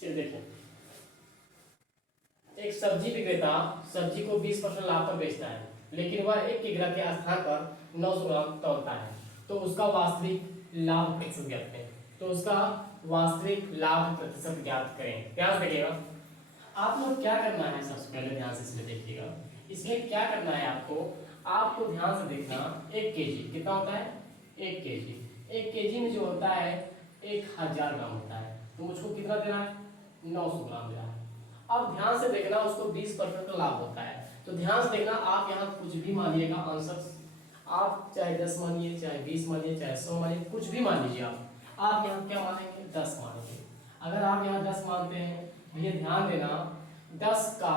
चलिए देखिए, एक सब्जी विक्रेता सब्जी को 20% लाभ पर बेचता है, लेकिन वह 1 किग्रा के स्थान पर 900 ग्राम तौलता है, तो उसका वास्तविक लाभ प्रतिशत ज्ञात करें। तो उसका वास्तविक लाभ प्रतिशत ज्ञात करें। ध्यान से देखिएगा, आप लोग क्या करना है, सबसे पहले ध्यान से इसमें देखिएगा। इसमें क्या करना है आपको ध्यान से देखना। 1 केजी कितना होता है? 1 केजी। 1 केजी में जो होता है 1000 ग्राम होता है, तो मुझको कितना देना है? 900 ग्राम देना है। अब ध्यान से देखना, उसको 20% का लाभ होता है, तो ध्यान से देखना। आप यहाँ कुछ भी मानिएगा आंसर, आप चाहे 10 मानिए, चाहे 20 मानिए, चाहे 100 मानिए, कुछ भी मान लीजिए। आप यहाँ क्या मानेंगे? 10 मानेंगे। अगर आप यहाँ 10 मानते हैं, भैया ध्यान देना, 10 का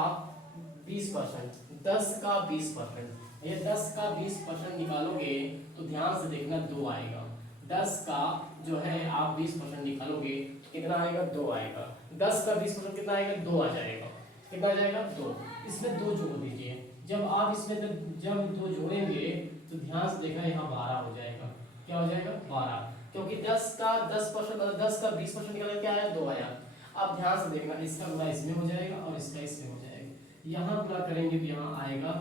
20%, 10 का 20%, ये 10 का 20% निकालोगे तो ध्यान से देखना 2 आएगा। 10 का जो है आप 20% निकालोगे कितना आएगा? 2 आएगा। 10 का 20% कितना आएगा? 2 आ जाएगा। कितना आ जाएगा? 2। इसमें 2 जोड़ दीजिए। जब आप इसमें जब 2 जोड़ेंगे तो ध्यान से देखना, यहाँ 12 हो जाएगा। क्या हो जाएगा? 12, क्योंकि 10 का 10%, 10 का 20% निकाला क्या आया? 2 आया। अब ध्यान से देखना, इसका गुणा इसमें हो जाएगा और इसका इसमें हो जाएगा। यहाँ गुणा करेंगे तो यहाँ आएगा,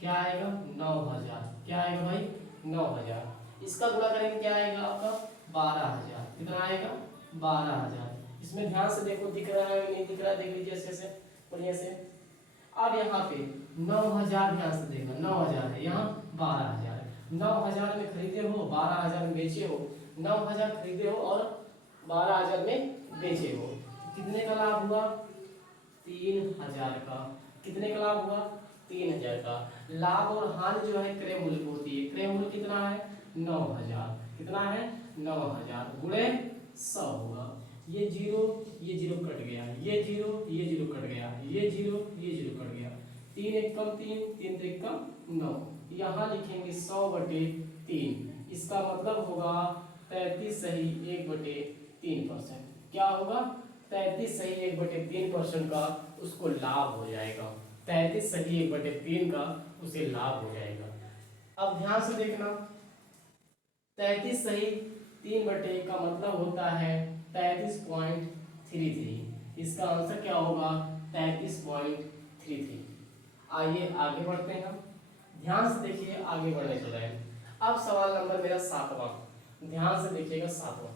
क्या आएगा? 9000। क्या आएगा भाई? 9000। इसका गुणा करेंगे क्या आएगा आपका? 12000। कितना आएगा? 12000। इसमें ध्यान से देखो, दिख रहा है नहीं दिख रहा है? देख लीजिए अच्छे से, बढ़िया से। अब यहाँ पे 9000, ध्यान से देखना, 9000 है, यहाँ 12000 है। 9000 में खरीदे हो, 12000 में बेचे हो। 9000 खरीदे हो और 12000 में बेचे हो, कितने का लाभ हुआ? 3000 का। कितने का लाभ हुआ? 3000 का। लाभ और हानि जो है क्रय मूल्य को होती है। क्रय मूल्य कितना है? 9000। कितना है? 9000 गुणे 100 होगा। ये जीरो कट गया, ये जीरो कट गया, ये जीरो कट गया। 3 एक कम 3, 3 तो एक कम 9। यहाँ लिखेंगे 100/3। इसका मतलब होगा 33 सही 1/3%। क्या होगा? 33 सही 1/3% का उसको लाभ हो जाएगा। 33 सही 1/3 का उसे लाभ हो जाएगा। अब ध्यान से देखना, 33 सही 3/1 का मतलब होता है 33.33। इसका आंसर क्या होगा? 33.33। आइए आगे बढ़ते हैं हम। ध्यान से देखिए, आगे बढ़ने चल रहे हैं। अब सवाल नंबर मेरा 7वां, ध्यान से देखिएगा 7वां।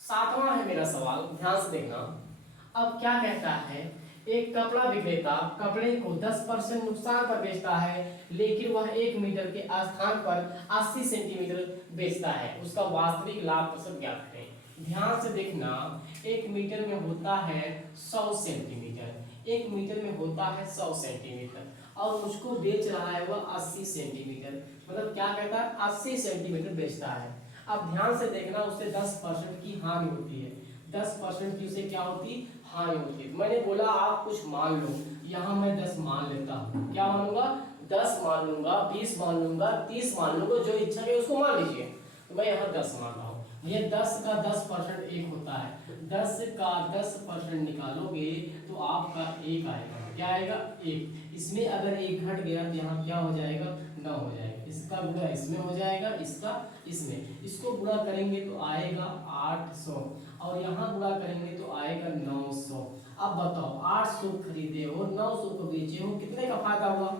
सातवां है मेरा सवाल, ध्यान से देखना। अब क्या कहता है, एक कपड़ा विक्रेता कपड़े को 10% नुकसान पर बेचता है, लेकिन वह 1 मीटर के स्थान पर 80 सेंटीमीटर बेचता है। उसका वास्तविक लाभ प्रतिशत ज्ञात करें। ध्यान से देखना, 1 मीटर में होता है 100 सेंटीमीटर। 1 मीटर में होता है 100 सेंटीमीटर और मुझको बेच रहा है वह 80 सेंटीमीटर। मतलब क्या कहता है? 80 सेंटीमीटर बेचता है। अब ध्यान से देखना, उससे 10% की हानि होती है। 10% की उसे क्या होती? हानि होती है। मैंने बोला आप कुछ मान लो, यहाँ मैं 10 मान लेता हूँ। क्या मानूंगा? 10 मान लूंगा, 20 मान लूंगा, 30 मान लूंगा, जो इच्छा है उसको मान लीजिए। तो मैं यहाँ 10 मान रहा हूँ। ये 10 का 10% एक होता है। 10 का 10% निकालोगे तो आपका 1 आएगा। क्या आएगा? 1। इसमें अगर 1 घट गया तो यहाँ क्या हो जाएगा? 9 हो जाएगा। इसका गुणा इसमें हो जाएगा, इसका इसमें। इसको गुणा करेंगे तो आएगा 800 और यहाँ गुणा करेंगे तो आएगा 900। अब बताओ, 800 खरीदे और 900 को बेचे हो, कितने का फायदा हुआ?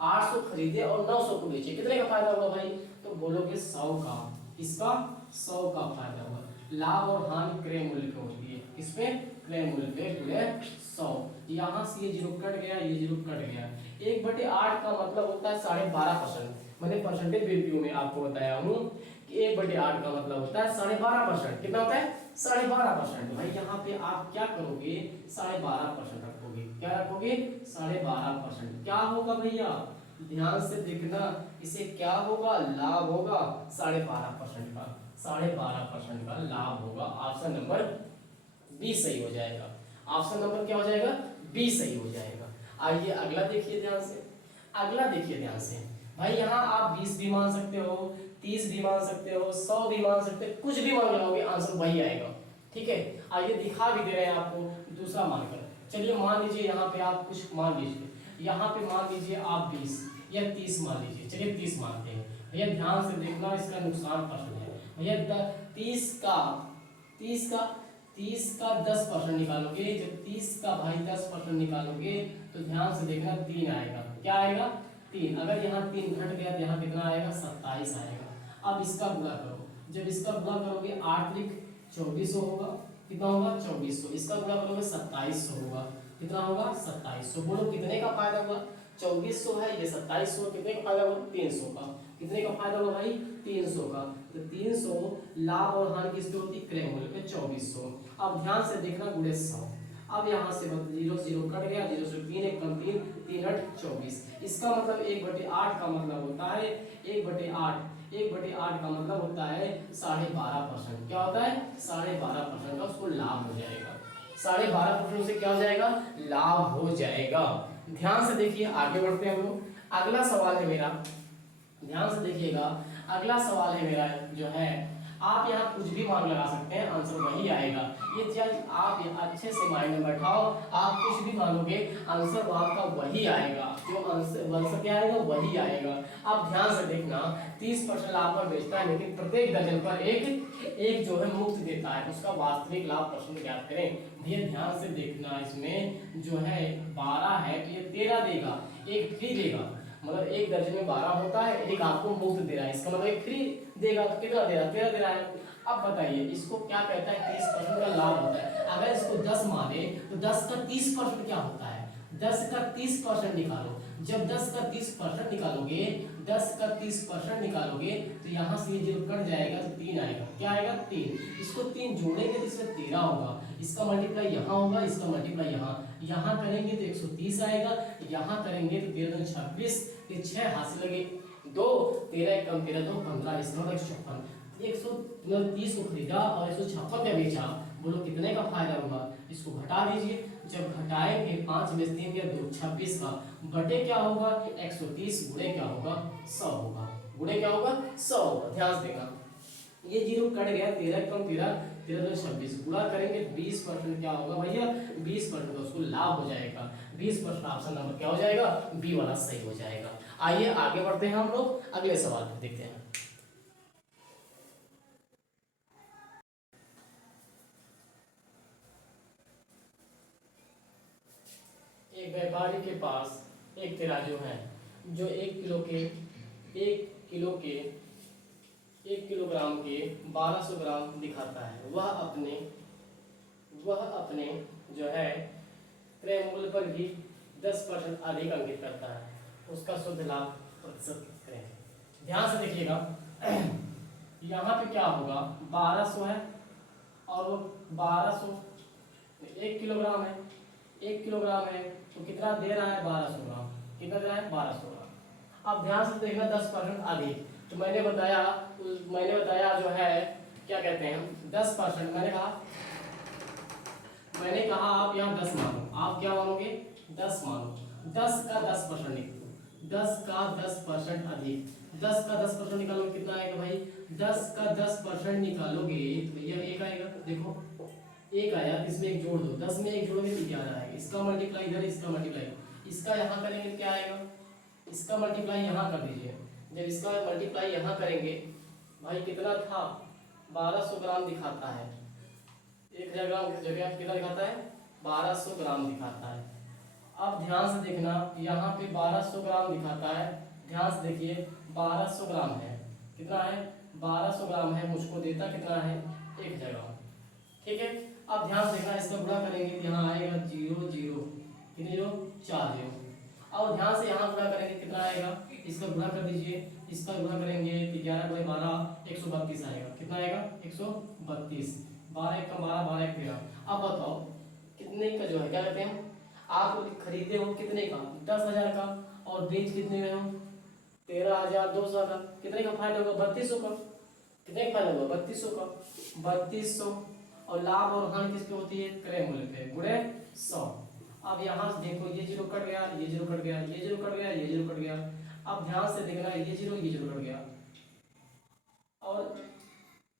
800 खरीदे और 900 को बेचे, कितने का फायदा हुआ भाई? तो बोलोगे 100 का। इसका 100 का फायदा हुआ। लाभ और हानि क्रय मूल्य पे होती है। किसपे? क्रय मूल्य पे गुणे 100। यहाँ से ये 0 कट गया, ये 0 कट गया। 1/8 का मतलब होता है 12.5%। मैंने परसेंटेज वैल्यू में आपको बताया हूँ कि 1/8 का मतलब होता है 12.5%। कितना होता है? 12.5%। भाई यहाँ पे आप क्या करोगे? 12.5% रखोगे। क्या रखोगे? 12.5%। क्या होगा भैया? ध्यान से देखना, इसे क्या होगा? लाभ होगा 12.5% का। 12.5% का लाभ होगा। ऑप्शन नंबर बी सही हो जाएगा। ऑप्शन नंबर क्या हो जाएगा? बी सही हो जाएगा। आइए अगला देखिए ध्यान से। अगला देखिए ध्यान से। भाई यहाँ आप 20 भी मान सकते हो, 30 भी मान सकते हो, 100 भी मान सकते हो, कुछ भी मान लोगे आंसर वही आएगा। ठीक है, आइए दिखा भी दे रहे हैं आपको दूसरा मानकर। चलिए मान लीजिए यहाँ पे आप कुछ मान लीजिए, यहाँ पे मान लीजिए आप 20 या 30 मान लीजिए, चलिए 30 मानते हैं भैया। ध्यान से देखना, इसका नुकसान प्रश्न है भैया। 30 का 10% निकालोगे, जब 30 का भाई 10% निकालोगे तो ध्यान से देखना 3 आएगा। क्या आएगा? 3। अगर यहाँ 3 घट गया तो यहाँ कितना आएगा? 27 आएगा। अब इसका गुणा करो, जब इसका गुणा करोगे 8 त्रिक 2400 होगा। कितना होगा? 2400। इसका गुणा करोगे 2700 होगा। कितना होगा? 2700। बोलो कितने का फायदा हुआ? 2400 है, ये 2700, कितने का फायदा हुआ? 300 का। कितने का फायदा हुआ भाई? 300 का। तो 300 लाभ और हानि किसकी होती? क्रय मूल्य पे 2400। अब ध्यान से देखना, गुणे 100। अब यहाँ से 0 0 कट गया, 0 से 3 1 कम 3 3 8 24। इसका मतलब 1/8 का मतलब होता है 1/8। 1/8 का मतलब होता है 12.5%। क्या होता है? 12.5% का उसको लाभ हो जाएगा। 12.5% से क्या हो जाएगा? लाभ हो जाएगा। ध्यान से देखिए, आगे बढ़ते हैं हम लोग। अगला सवाल है मेरा, ध्यान से देखिएगा। अगला सवाल है मेरा जो है, आप यहाँ कुछ भी मान लगा सकते हैं, आंसर वही आएगा। ये चीज आप अच्छे से माइंड में बैठाओ, आप कुछ भी मानोगे आंसर आपका वही आएगा। जो आंसर क्या आएगा? वही आएगा। आप ध्यान से देखना, 30% लाभ पर बेचता है, लेकिन प्रत्येक दर्जन पर एक जो है मुफ्त देता है। उसका वास्तविक लाभ प्रश्न ज्ञात करें। भैया ध्यान से देखना, इसमें जो है 12 है तो ये 13 देगा, एक फ्री देगा। मतलब एक दर्जन में 12 होता है, एक आपको मुफ्त दे रहा है, इसका मतलब एक फ्री देगा तो कितना दे रहा है? 13 दे रहा है। अब बताइए इसको क्या कहता है? 30% का लाभ होता है। अगर इसको 10 माने तो 10 का 30% क्या होता है? 10 का 30% निकालो। जब 10 का 30% निकालोगे, 10 का 30% निकालोगे तो यहाँ से ये 0 कट जाएगा तो 3 आएगा। क्या आएगा? 3। इसको 3 जोड़ेंगे तो इसमें 13 होगा। इसका मल्टीप्लाई यहाँ होगा, इसका मल्टीप्लाई यहाँ करेंगे तो 130 आएगा। यहाँ करेंगे तो 13 26, 6 हाथ से लगे 2, 13 1 कम 13 2 15, इसका मतलब 156। 130 को खरीदा और 156 में बेचा। बोलो कितने का फायदा होगा? इसको घटा दीजिए। जब घटाएंगे 5 में 3 या 2 26 का बटे क्या होगा? 130 गुणे क्या होगा? 100 होगा। गुणे क्या होगा? 100 होगा। ध्यान से देखना, ये 0 कट गया, 13 कम 13 13 2 26, गुणा करेंगे 20% क्या होगा भैया? 20% का उसको लाभ हो जाएगा। 20% ऑप्शन नंबर क्या हो जाएगा? बी वाला सही हो जाएगा। आइए आगे बढ़ते हैं हम लोग, अगले सवाल पे देखते हैं। एक व्यापारी के पास एक तराजू है जो 1 किलोग्राम के 1200 ग्राम दिखाता है। वह अपने जो है क्रय मूल्य पर भी 10% अधिक अंकित करता है। उसका शुद्ध लाभ प्रतिशत करें। ध्यान से देखिएगा, यहाँ पे क्या होगा? 1200 है और वो 1200 1 किलोग्राम है। 1 किलोग्राम है तो कितना दे रहा है? 1200 ग्राम। कितना दे रहा है? 1200 ग्राम। अब ध्यान से देखना, 10% अधिक। तो मैंने बताया जो है क्या कहते हैं 10%। मैंने कहा आप यहाँ 10 मानो। आप क्या मानोगे? 10 मानो। 10 का 10% निकालो, 10 का 10% अधिक। 10 का 10% निकालोगे कितना आएगा भाई? 10 का 10% निकालोगे तो भैया 1 आएगा। देखो 1 आया, इसमें 1 जोड़ दो। 10 में 1 जोड़ोगे तो 11 आएगा। इसका मल्टीप्लाई इधर, इसका मल्टीप्लाई इसका यहाँ करेंगे तो क्या आएगा? इसका मल्टीप्लाई यहाँ कर दीजिए। जब इसका मल्टीप्लाई यहाँ करेंगे भाई कितना था? 1200 ग्राम दिखाता है। 1000 ग्राम जगह कितना दिखाता है? 1200 ग्राम दिखाता है। अब ध्यान से देखना, यहाँ पे 1200 ग्राम दिखाता है। ध्यान से देखिए 1200 ग्राम है। कितना है? 1200 ग्राम है। मुझको देता कितना है? 1000 ग्राम। ठीक है। अब ध्यान से देखना, इसका गुणा करेंगे तो यहाँ आएगा 0 0, कितने 0? 4 0। और ध्यान से यहाँ गुणा करेंगे कितना आएगा? इसका गुणा कर दीजिए। इसका गुणा करेंगे तो 11 × 12 132 आएगा। कितना आएगा? 132। 12 1 का 12, 12 1 13। अब बताओ कितने का जो है क्या कहते हैं, आप खरीदे हो कितने का? 10,000 का, और बेच कितने में हो? 13,200 का। कितने का फायदा होगा? 3200 का। कितने का फायदा होगा? 3200 का। 3200 और लाभ और हानि किस पे होती है? क्रय मूल्य पे, गुणे 100। अब यहाँ से देखो, ये 0 कट गया, ये 0 कट गया, ये 0 कट गया, ये 0 कट गया। अब ध्यान से देखना, ये 0 कट गया और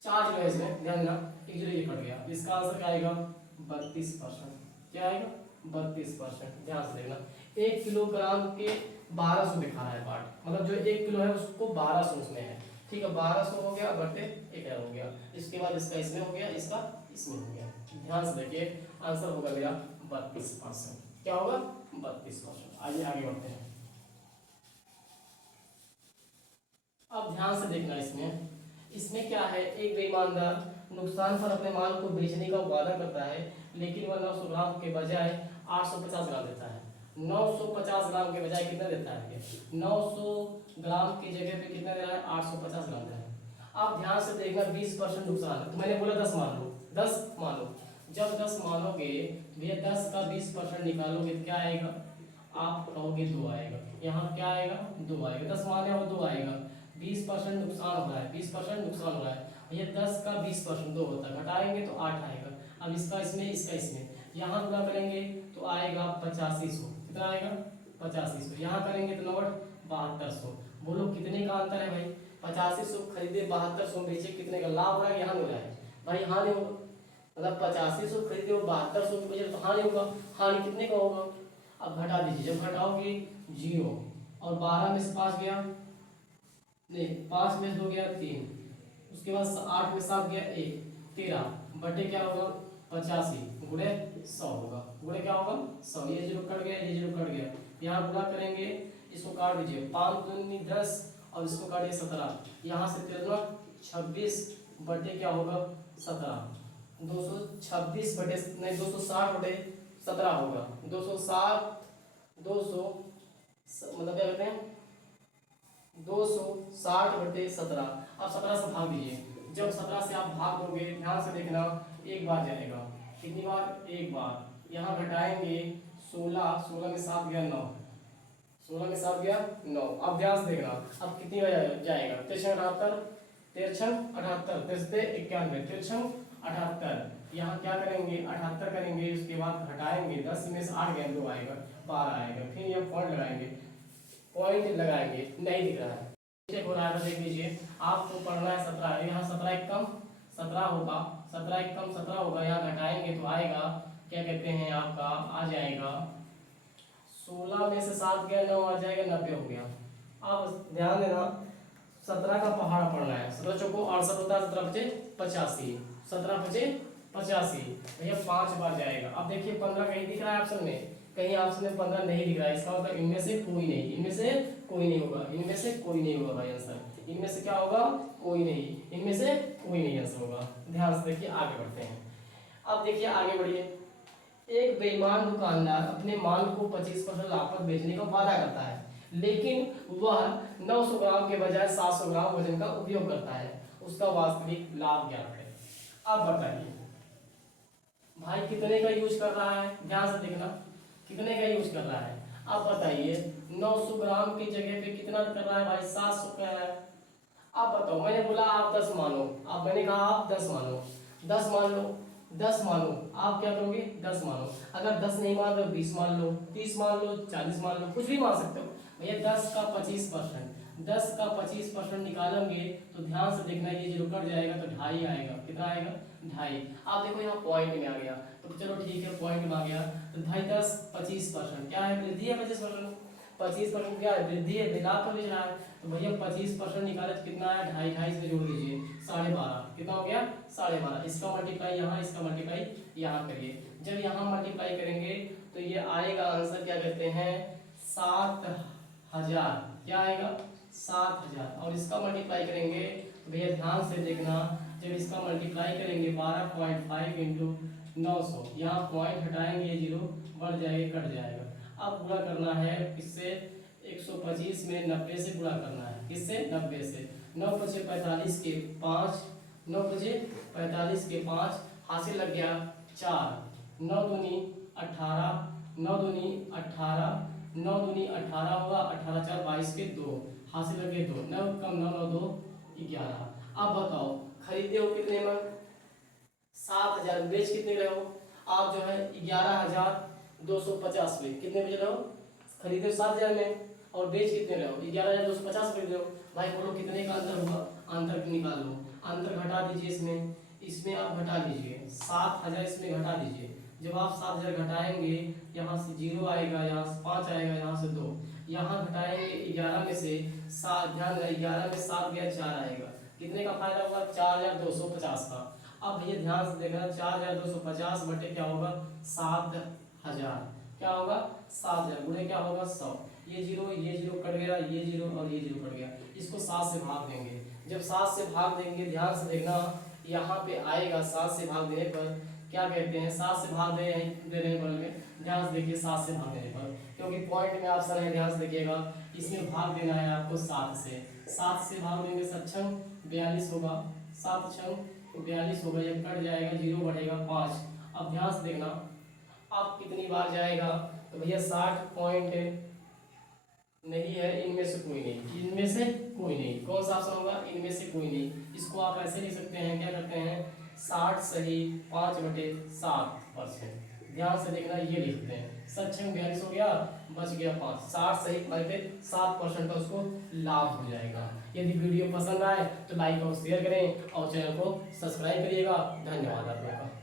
4 इसमें ध्यान देना, 1 0 ये कट गया। इसका आंसर क्या आएगा? 32%। क्या आएगा? 32%। ध्यान से देखना, 1 किलोग्राम के 1200 दिखा रहा है पार्ट, मतलब जो 1 किलो है उसको 1200 उसमें है। ठीक है, 1200 हो गया बटे 1000 हो गया। इसके बाद इसका इसमें हो गया, इसका इसमें हो गया। ध्यान से देखिए, आंसर होगा मेरा 32%। क्या होगा? 32%। आइए आगे बढ़ते हैं। अब ध्यान से देखना, इसमें क्या है, एक बेईमानदार नुकसान पर अपने माल को बेचने का वादा करता है, लेकिन वह 900 ग्राम के बजाय 850 ग्राम देता है। 950 ग्राम के बजाय कितना देता है? 900 ग्राम की जगह पे कितना दे रहा है? 850 ग्राम दे रहा है। आप ध्यान से देखना, 20% नुकसान है। तो मैंने बोला 10 मान लो, 10 मान लो। जब 10 मानोगे भैया, 10 का 20% निकालोगे तो क्या आएगा? आप कहोगे 2 आएगा। यहाँ क्या आएगा? 2 आएगा। 10 माने और 2 आएगा। 20% नुकसान हो रहा है, 20% नुकसान हो रहा है भैया। 10 का 20% 2 होता है, घटाएंगे तो 8 आएगा। अब इसका इसमें, इसका इसमें, यहाँ गुणा करेंगे तो आएगा 8500। कितना आएगा? 8500। यहाँ करेंगे तो 7200। बोलो कितने का अंतर है भाई? 8500 खरीदे, 7200 बेचे, कितने का लाभ हो रहा है? यहाँ हो रहा है भाई, हानि होगा। मतलब 8500 खरीदे और 7200 की बेचे तो हानि होगा। हानि कितने का होगा? अब घटा दीजिए, जब घटाओगे 0, और 12 में से 5 गया, नहीं 5 में से 2 गया 3, उसके बाद 8 में 7 गया 1, 13 बटे क्या होगा? 85 गुणे 100 होगा। गुणे क्या होगा? 100। ये 0 कट गया, ये 0 कट गया। यहाँ गुणा करेंगे, इसको काट दीजिए, 5 दूनी 10 और इसको काटिए 17। यहाँ से 13 26 बटे क्या होगा? 17। 226 बटे नहीं 260 बटे 17 होगा। 260 200 मतलब क्या कहते हैं? 260 बटे 17। अब 17 से भाग दीजिए। जब 17 से आप भाग दोगे, ध्यान से देखना, एक बार जाएगा। कितनी बार? एक बार। यहाँ घटाएंगे 16, 16 में 7 गया 9, 16 में 7 गया 9। अब ध्यान से देखना, अब कितनी बार जाएगा? 13 78, 13 78, 91, 13 78। यहाँ क्या करेंगे? 78 करेंगे, उसके बाद घटाएंगे, 10 में से 8 गया 2 आएगा, 12 आएगा। फिर ये पॉइंट लगाएंगे, पॉइंट लगाएंगे, नहीं दिख रहा है, चेक हो रहा है, देख लीजिए। आपको पढ़ना है 17, यहाँ 17 एक कम 17 होगा, 17 एक कम 17 होगा। यहाँ घटाएंगे तो आएगा, क्या कहते हैं, आपका आ जाएगा 16 में से 7 गया 9 आ जाएगा, 90 हो गया। अब ध्यान देना, 17 का पहाड़ पढ़ना है। 17 चौको 68 होता है, 17 बचे 85, 17 बचे 85 भैया 5 बार जाएगा। अब देखिए 15 कहीं दिख रहा है ऑप्शन में? कहीं ऑप्शन में 15 नहीं दिख रहा है। इसका मतलब इनमें से कोई नहीं, इनमें से कोई नहीं होगा, इनमें से कोई नहीं होगा भाई आंसर। इनमें से क्या होगा? कोई नहीं, इनमें से कोई नहीं आंसर होगा। ध्यान से देखिए, आगे बढ़ते हैं। अब देखिए आगे बढ़िए। एक बेईमान दुकानदार अपने माल को 25% लाभ पर बेचने का वादा करता है, लेकिन वह 900 ग्राम के बजाय 700 ग्राम वजन का उपयोग करता है। उसका वास्तविक लाभ ज्ञात है। अब बताइए भाई कितने का यूज कर रहा है? ध्यान से देखना, कितने का यूज कर रहा है। अब बताइए 900 ग्राम की जगह पे कितना कर रहा है भाई? 700 का है। अब बताओ, मैंने बोला आप 10 मानो, अब मैंने कहा आप 10 मानो, 10 मान लो, 10 मानो। आप क्या करोगे? 10 मानो। अगर 10 नहीं मान लो 20 मान लो, 30 मान लो, 40 मान लो, कुछ भी मान सकते हो भैया। 10 का 25%, 10 का 25% निकालेंगे तो ध्यान से देखना, ये जो कट जाएगा तो 2.5 आएगा। कितना आएगा? 2.5। आप देखो यहाँ पॉइंट में आ गया, तो चलो ठीक है, पॉइंट में आ गया तो 2.5 10 25%, क्या है? वृद्धि है 25%। 25% क्या है? वृद्धि है, लाभ पर बेच रहा है। तो भैया 25% निकाले तो कितना आया? 2.5, 2.5 से जोड़ दीजिए, 12.5। कितना हो गया? 12.5। इसका मल्टीप्लाई यहाँ, इसका मल्टीप्लाई यहाँ करिए। जब यहाँ मल्टीप्लाई करेंगे तो ये आएगा आंसर, क्या कहते हैं, 7000। क्या आएगा? 7000। और इसका मल्टीप्लाई करेंगे तो भैया ध्यान से देखना, जब इसका मल्टीप्लाई करेंगे 12.5 इंटू 900, यहाँ पॉइंट हटाएंगे, 0 बढ़ जाएगा, कट जाएगा। अब गुणा करना है किससे? 125 में 90 से गुणा करना है। किससे? 90 से। 9 पचे 45 के 5, 9 पचे 45 के 5, हासिल लग गया 4, 9 दूनी 18, 9 दूनी 18, 9 दूनी 18 होगा, 18 4 22 के 2, हासिल लग गए 2, 9 कम 9 9 2 11। अब बताओ खरीदे हो कितने में? 7000। बेच कितने रहे हो आप? जो है 11250 में। कितने बेच रहे हो? खरीदे 7000 में, और बेच कितने रहे हो? 11250 खरीदे हो। भाई बोलो कितने का अंतर होगा? अंतर निकाल लो, अंतर घटा दीजिए, इसमें आप घटा दीजिए, 7000 इसमें घटा दीजिए, जब आप 7,000 घटाएंगे, यहाँ से 0 आएगा, यहाँ से 5 आएगा, यहाँ से 2, यहाँ घटाएंगे 11 में से 7, ध्यान रहे 11 में 7 गया 4 आएगा, कितने का फायदा होगा 4,250 का। अब भैया ध्यान से देखना 4,250 बटे क्या होगा 7,000, क्या होगा 7,000 गुणे क्या होगा 100, ये जीरो कट गया, ये जीरो और ये जीरो कट गया, इसको 7 से भाग देंगे। जब 7 से भाग देंगे ध्यान से देखना यहाँ पे आएगा, 7 से भाग देने पर क्या कहते हैं, 7 से भाग देने पर में ध्यान से देखिए 7 से भाग देने पर, क्योंकि पॉइंट में ऑप्शन है, ध्यान से देखिएगा इसमें भाग देना है आपको 7 से भाग देंगे 7 42 होगा, 7 42 होगा, ये कट जाएगा, जीरो बढ़ेगा 5। अब ध्यान से देखना अब कितनी बार जाएगा, तो भैया 60 पॉइंट नहीं है, इनमें से कोई नहीं, इनमें से कोई नहीं, कौन सा ऑप्शन होगा इनमें से कोई नहीं। इसको आप ऐसे लिख सकते हैं, क्या करते हैं 60 सही 5/7%, ध्यान से देखना ये लिखते हैं, 7×42 हो गया, बच गया 5, 60 सही 5/7% का उसको लाभ हो जाएगा। यदि वीडियो पसंद आए तो लाइक और शेयर करें और चैनल को सब्सक्राइब करिएगा। धन्यवाद आप लोगों का।